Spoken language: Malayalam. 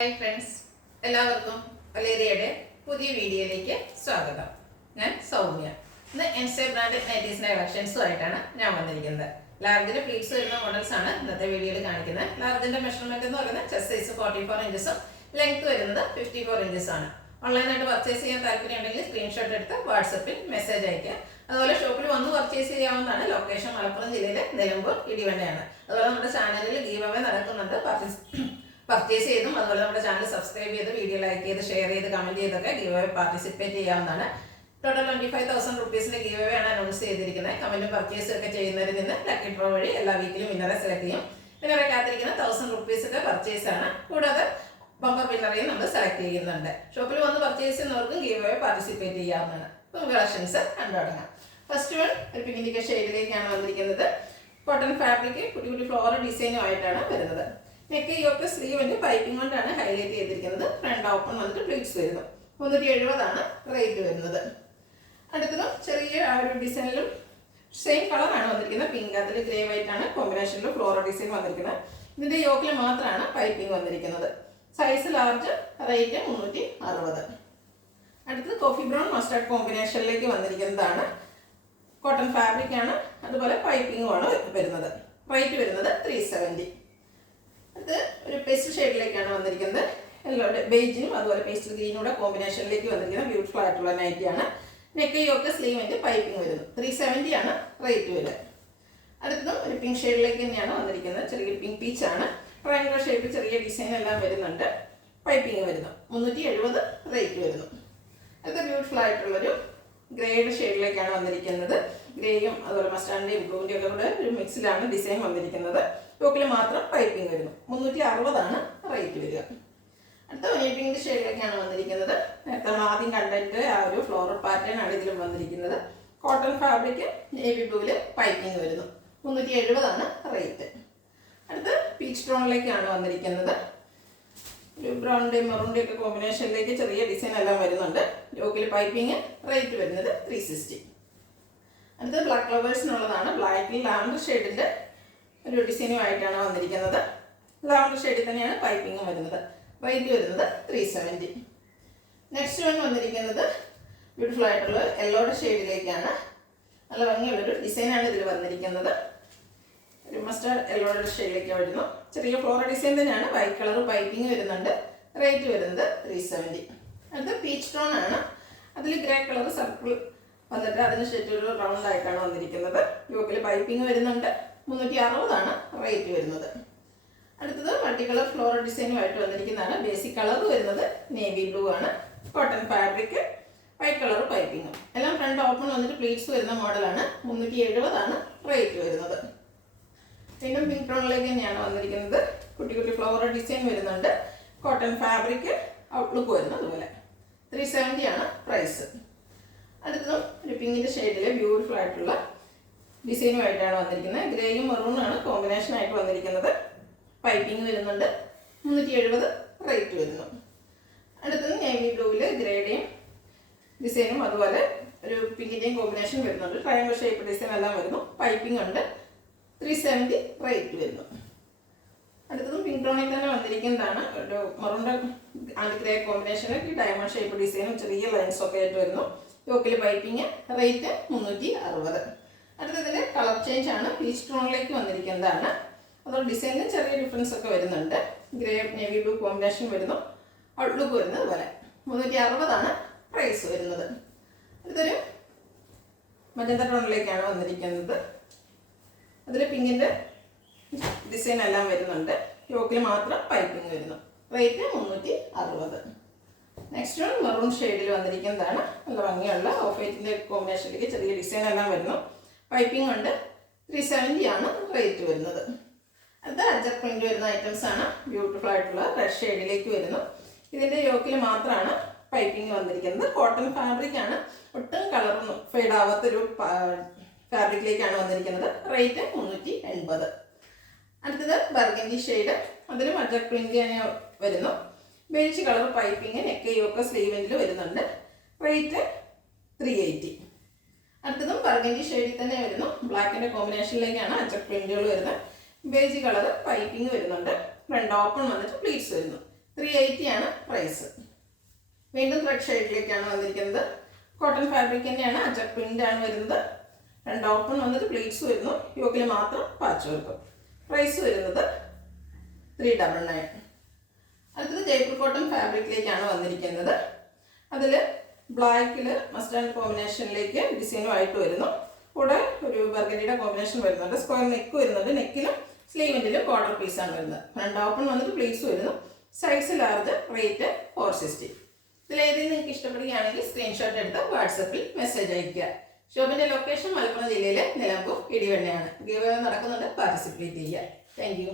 ഹായ് ഫ്രണ്ട്സ്, എല്ലാവർക്കും വലേറിയയുടെ പുതിയ വീഡിയോയിലേക്ക് സ്വാഗതം. ഞാൻ സൗമ്യ. ഇന്ന് എൻസെ ബ്രാൻഡ് നൈറ്റീസിൻ്റെ കളക്ഷൻസുമായിട്ടാണ് ഞാൻ വന്നിരിക്കുന്നത്. ലാർജിൻ്റെ പ്ലീറ്റ്സ് വരുന്ന മോഡൽസ് ആണ് ഇന്നത്തെ വീഡിയോയിൽ കാണിക്കുന്നത്. ലാർജിൻ്റെ മെഷർമെൻറ്റ് എന്ന് പറയുന്നത് ചെസ്റ്റ് സൈസ് 44 ഇഞ്ചസും ലെങ്ത് വരുന്നത് 54 ഇഞ്ചസ് ആണ്. ഓൺലൈനായിട്ട് പർച്ചേസ് ചെയ്യാൻ താല്പര്യമുണ്ടെങ്കിൽ സ്ക്രീൻഷോട്ട് എടുത്ത് വാട്സപ്പിൽ മെസ്സേജ് അയക്കുക. അതുപോലെ ഷോപ്പിൽ വന്ന് പർച്ചേസ് ചെയ്യാവുന്നതാണ്. ലൊക്കേഷൻ മലപ്പുറം ജില്ലയിലെ നിലമ്പൂർ ഇടിവണ്ണയാണ്. അതുപോലെ നമ്മുടെ ചാനലിൽ ഗീവ് അവേ നടക്കുന്നുണ്ട്. പർച്ചേസ് ചെയ്തും അതുപോലെ നമ്മുടെ ചാനൽ സബ്സ്ക്രൈബ് ചെയ്ത് വീഡിയോ ലൈക്ക് ചെയ്ത് ഷെയർ ചെയ്ത് കമൻറ്റ് ചെയ്തൊക്കെ ഗീവ് അവേ പാർട്ടിസിപ്പേറ്റ് ചെയ്യാവുന്നതാണ്. ടോട്ടൽ 25,000 റുപ്പീസിൻ്റെ ഗീവ് അവേ ആണ് അനൗൺസ് ചെയ്തിരിക്കുന്നത്. കമൻറ്റും പർച്ചേസും ഒക്കെ ചെയ്യുന്നതിൽ നിന്ന് ലക്കി ഡ്രോ വഴി എല്ലാ വീക്കിലും വിന്നറെ സെലക്ട് ചെയ്യും. വിന്നറെ കാത്തിരിക്കുന്ന 1000 റുപ്പീസിൻ്റെ പർച്ചേസ് ആണ്. കൂടാതെ ബമ്പർ വിന്നറേയും നമ്മൾ സെലക്ട് ചെയ്യുന്നുണ്ട്. ഷോപ്പിൽ വന്ന് പർച്ചേസ് ചെയ്യുന്നവർക്കും ഗീവ് അവേ പാർട്ടിസിപ്പേറ്റ് ചെയ്യാവുന്നതാണ്. നമുക്ക് കളക്ഷൻസ് കണ്ടു തുടങ്ങാം. ഫസ്റ്റ് വൺ ഒരു പിങ്കിൻ്റെ ഷെയ്ഡിലേക്കാണ് വന്നിരിക്കുന്നത്. കോട്ടൺ ഫാബ്രിക് കുട്ടി കുട്ടി ഫ്ലോറൽ ഡിസൈനുമായിട്ടാണ് വരുന്നത്. നെക്ക് യോക്ക് സ്ലീവിൻ്റെ പൈപ്പിംഗ് കൊണ്ടാണ് ഹൈലൈറ്റ് ചെയ്തിരിക്കുന്നത്. ഫ്രണ്ട് ഓപ്പൺ വന്നിട്ട് പ്ലീറ്റ്സ് വരുന്നു. 370 ആണ് റേറ്റ് വരുന്നത്. അടുത്തതും ചെറിയ ആ ഒരു ഡിസൈനിലും സെയിം കളറാണ് വന്നിരിക്കുന്നത്. പിങ്ക് അതിൽ ഗ്രേ വൈറ്റ് ആണ് കോമ്പിനേഷനിൽ ഫ്ലോറൽ ഡിസൈൻ വന്നിരിക്കുന്നത്. ഇതിൻ്റെ യോക്കിൽ മാത്രമാണ് പൈപ്പിംഗ് വന്നിരിക്കുന്നത്. Size large, rate 360. അടുത്തത് കോഫി ബ്രൗൺ മസ്റ്റാർഡ് കോമ്പിനേഷനിലേക്ക് വന്നിരിക്കുന്നതാണ്. കോട്ടൺ ഫാബ്രിക് ആണ്, അതുപോലെ പൈപ്പിംഗും ആണ് വരുന്നത്. റേറ്റ് വരുന്നത് 370. അത് ഒരു പേസ്റ്റൽ ഷെയ്ഡിലേക്കാണ് വന്നിരിക്കുന്നത്. എല്ലാം ബേജിനും അതുപോലെ പേസ്റ്റൽ ഗ്രീനൂടെ കോമ്പിനേഷനിലേക്ക് വന്നിരിക്കുന്ന ബ്യൂട്ടിഫുൾ ആയിട്ടുള്ള നൈറ്റിയാണ്. നെക്ക് യോക്ക് സ്ലീവിൻ്റെ പൈപ്പിംഗ് വരുന്നു. 370 ആണ് റേറ്റ് വരിക. അടുത്തതും ഒരു പിങ്ക് ഷെയ്ഡിലേക്ക് തന്നെയാണ് വന്നിരിക്കുന്നത്. ചെറിയ പിങ്ക് പീച്ചാണ്. ട്രയാങ്കിൾ ഷേപ്പ് ചെറിയ ഡിസൈൻ എല്ലാം വരുന്നുണ്ട്. പൈപ്പിംഗ് വരുന്നു. 370 റേറ്റ് വരുന്നു. അത് ബ്യൂട്ടിഫുൾ ആയിട്ടുള്ളൊരു ഗ്രേഡ് ഷെയ്ഡിലേക്കാണ് വന്നിരിക്കുന്നത്. ഗ്രേയും അതുപോലെ മസ്റ്റാർഡിൻ്റെയും ബ്ലൂവിൻ്റെയും ഒക്കെ കൂടെ ഒരു മിക്സിലാണ് ഡിസൈൻ വന്നിരിക്കുന്നത്. യോക്കിൽ മാത്രം പൈപ്പിംഗ് വരുന്നു. 360 ആണ് റേറ്റ് വരിക. അടുത്ത ഒനി പിങ്ക് ഷെയ്ഡിലേക്കാണ് വന്നിരിക്കുന്നത്. നേരത്തെ നമ്മൾ ആദ്യം കണ്ടിട്ട് ആ ഒരു ഫ്ലോറൽ പാറ്റേൺ ആണ് ഇതിലും വന്നിരിക്കുന്നത്. കോട്ടൺ ഫാബ്രിക് നേവി ബ്ലൂവിൽ പൈപ്പിംഗ് വരുന്നു. 370 ആണ് റേറ്റ്. അടുത്ത് പീച്ച് ടോണിലേക്കാണ് വന്നിരിക്കുന്നത്. ഒരു ബ്രൗണിൻ്റെയും മെറൂണിൻ്റെയും ഒക്കെ കോമ്പിനേഷനിലേക്ക് ചെറിയ ഡിസൈൻ എല്ലാം വരുന്നുണ്ട്. യോക്കിൽ പൈപ്പിംഗ് റേറ്റ് വരുന്നത് 360. അടുത്തത് ബ്ലാക്ക് ഫ്ലവേഴ്സിനുള്ളതാണ്. ബ്ലാക്കിൽ ലാവൻഡർ ഷെയ്ഡിൻ്റെ ഒരു ഡിസൈനുമായിട്ടാണ് വന്നിരിക്കുന്നത്. ലാവൻഡർ ഷെയ്ഡിൽ തന്നെയാണ് പൈപ്പിംഗും വരുന്നത്. റേറ്റ് വരുന്നത് 370. നെക്സ്റ്റ് വൺ വന്നിരിക്കുന്നത് ബ്യൂട്ടിഫുൾ ആയിട്ടുള്ള യെല്ലോയുടെ ഷെയ്ഡിലേക്കാണ്. നല്ല ഭംഗിയുള്ളൊരു ഡിസൈനാണ് ഇതിൽ വന്നിരിക്കുന്നത്. ഒരു മസ്റ്റാർഡ് യെല്ലോയുടെ ഷെയ്ഡിലേക്ക് വരുന്നു. ചെറിയ ഫ്ലോറൽ ഡിസൈൻ തന്നെയാണ്. വൈറ്റ് കളർ പൈപ്പിംഗ് വരുന്നുണ്ട്. റേറ്റ് വരുന്നത് 370. അടുത്ത പീച്ച് ടോൺ ആണ്. അതിൽ ഗ്രേ കളർ സർക്കിൾ വന്നിട്ട് അതിന് ശേഷം ഒരു റൗണ്ട് ആയിട്ടാണ് വന്നിരിക്കുന്നത്. യോക്കിൽ പൈപ്പിംഗ് വരുന്നുണ്ട്. 360 ആണ് റേറ്റ് വരുന്നത്. അടുത്തത് മൾട്ടി കളർ ഫ്ലോറൽ ഡിസൈനുമായിട്ട് വന്നിരിക്കുന്നതാണ്. ബേസിക് കളർ വരുന്നത് നേവി ബ്ലൂ ആണ്. കോട്ടൺ ഫാബ്രിക്, വൈറ്റ് കളർ പൈപ്പിങ്ങും എല്ലാം ഫ്രണ്ട് ഓപ്പൺ വന്നിട്ട് പ്ലീറ്റ്സ് വരുന്ന മോഡലാണ്. 370 ആണ് റേറ്റ് വരുന്നത്. വീണ്ടും പിങ്ക് ടോണിലേക്ക് തന്നെയാണ് വന്നിരിക്കുന്നത്. കുട്ടി കുട്ടി ഫ്ലോറൽ ഡിസൈൻ വരുന്നുണ്ട്. കോട്ടൺ ഫാബ്രിക് ഔട്ട്ലുക്ക് വരുന്നത് അതുപോലെ. 370 ആണ് പ്രൈസ്. അടുത്തതും ഒരു പിങ്കിൻ്റെ ഷെയ്ഡിൽ ബ്യൂട്ടിഫുൾ ആയിട്ടുള്ള ഡിസൈനുമായിട്ടാണ് വന്നിരിക്കുന്നത്. ഗ്രേയും മെറൂണാണ് കോമ്പിനേഷനായിട്ട് വന്നിരിക്കുന്നത്. പൈപ്പിംഗ് വരുന്നുണ്ട്. 370 റേറ്റ് വരുന്നു. അടുത്തത് നേവി ബ്ലൂവിൽ ഗ്രേയുടെയും ഡിസൈനും അതുപോലെ ഒരു പിങ്കിൻ്റെയും കോമ്പിനേഷൻ വരുന്നുണ്ട്. ട്രയാങ്കിൾ ഷേപ്പ് ഡിസൈൻ എല്ലാം വരുന്നു. പൈപ്പിംഗ് ഉണ്ട്. 370 റേറ്റ് വരുന്നു. അടുത്തതും പിങ്ക് ടോണിൽ തന്നെ വന്നിരിക്കുന്നതാണ്. ഒരു മെറൂണിൻ്റെ ആൻഡ് ഗ്രേ കോമ്പിനേഷനിൽ ഡയമണ്ട് ഷേപ്പ് ഡിസൈനും ചെറിയ ലൈൻസൊക്കെ ആയിട്ട് വരുന്നു. യോക്കിൽ പൈപ്പിംഗ് റേറ്റ് 360. അടുത്തതിൻ്റെ കളർ ചേഞ്ച് ആണ്. പീച്ച് ടോണിലേക്ക് വന്നിരിക്കുന്നതാണ്. അതുപോലെ ഡിസൈനിന് ചെറിയ ഡിഫറൻസ് ഒക്കെ വരുന്നുണ്ട്. ഗ്രേ നേവി ബ്ലൂ കോമ്പിനേഷൻ വരുന്നു. ഔട്ട്ലുക്ക് വരുന്നത് പോലെ. 360 ആണ് പ്രൈസ് വരുന്നത്. ഇതൊരു മജന്ത ടോണിലേക്കാണ് വന്നിരിക്കുന്നത്. അതിൽ പിങ്കിൻ്റെ ഡിസൈൻ എല്ലാം വരുന്നുണ്ട്. യോക്കിൽ മാത്രം പൈപ്പിംഗ് വരുന്നു. റേറ്റ് 360. നെക്സ്റ്റ് വൺ മെറൂൺ ഷെയ്ഡിൽ വന്നിരിക്കുന്നതാണ്. നല്ല ഭംഗിയുള്ള ഓഫ് വൈറ്റിൻ്റെ കോമ്പിനേഷനിലേക്ക് ചെറിയ ഡിസൈൻ എല്ലാം വരുന്നു. പൈപ്പിംഗ് ഉണ്ട്. 370 ആണ് റേറ്റ് വരുന്നത്. അത് അജർ പ്രിന്റ് വരുന്ന ഐറ്റംസ് ആണ്. ബ്യൂട്ടിഫുൾ ആയിട്ടുള്ള റെഡ് ഷെയ്ഡിലേക്ക് വരുന്നു. ഇതിൻ്റെ യോക്കിൽ മാത്രമാണ് പൈപ്പിംഗ് വന്നിരിക്കുന്നത്. കോട്ടൺ ഫാബ്രിക് ആണ്. ഒട്ടും കളറൊന്നും ഫെയ്ഡ് ആവാത്തൊരു ഫാബ്രിക്കിലേക്കാണ് വന്നിരിക്കുന്നത്. റേറ്റ് 380. അടുത്തത് ബർഗൻഡി ഷെയ്ഡ്. അതിലും അജർ പ്രിന്റ് വരുന്നു. Beige colour piping neck yoke സ്ലീവെൻറ്റിൽ വരുന്നുണ്ട്. റേറ്റ് 380. അടുത്തതും ബർഗൻഡി ഷെയ്ഡിൽ തന്നെ വരുന്നു. ബ്ലാക്കിൻ്റെ കോമ്പിനേഷനിലേക്കാണ് അജർ പ്രിന്റുകൾ വരുന്നത്. ബേജ് കളർ പൈപ്പിംഗ് വരുന്നുണ്ട്. ഫ്രണ്ട് ഓപ്പൺ വന്നിട്ട് പ്ലീറ്റ്സ് വരുന്നു. 380 ആണ് പ്രൈസ്. വീണ്ടും ത്രെഡ് ഷെയ്ഡിലേക്കാണ് വന്നിരിക്കുന്നത്. കോട്ടൺ ഫാബ്രിക് തന്നെയാണ്, അജക് പ്രിന്റ് ആണ് വരുന്നത്. 2 ഓപ്പൺ വന്നിട്ട് പ്ലീറ്റ്സ് വരുന്നു, യോക്കിൽ മാത്രം പാച്ച് വർക്കും. പ്രൈസ് വരുന്നത് 399. അടുത്തത് ജയ്പൂർ കോട്ടൺ ഫാബ്രിക്കിലേക്കാണ് വന്നിരിക്കുന്നത്. അതിൽ ബ്ലാക്കിൽ മസ്റ്റേർഡ് കോമ്പിനേഷനിലേക്ക് ഡിസൈനുമായിട്ട് വരുന്നു. കൂടെ ഒരു ബർഗണ്ടിയുടെ കോമ്പിനേഷൻ വരുന്നുണ്ട്. സ്ക്വയർ നെക്ക് വരുന്നുണ്ട്. നെക്കിലും സ്ലീവിൻ്റിലും ബോർഡർ പീസാണ് വരുന്നത്. 2 ഓപ്പൺ വന്നിട്ട് പ്ലീറ്റ്സ് വരുന്നു. Size large, rate 460. ഇതിലേതെങ്കിലും നിങ്ങൾക്ക് ഇഷ്ടപ്പെടുകയാണെങ്കിൽ സ്ക്രീൻഷോട്ട് എടുത്ത് വാട്സപ്പിൽ മെസ്സേജ് അയയ്ക്കുക. ഷോപ്പിൻ്റെ ലൊക്കേഷൻ മലപ്പുറം ജില്ലയിലെ നിലമ്പൂർ ഇടിവണ്ണയാണ്. ഗിവ് അവേ നടക്കുന്നുണ്ട്, പാർട്ടിസിപ്പേറ്റ് ചെയ്യുക. Thank you.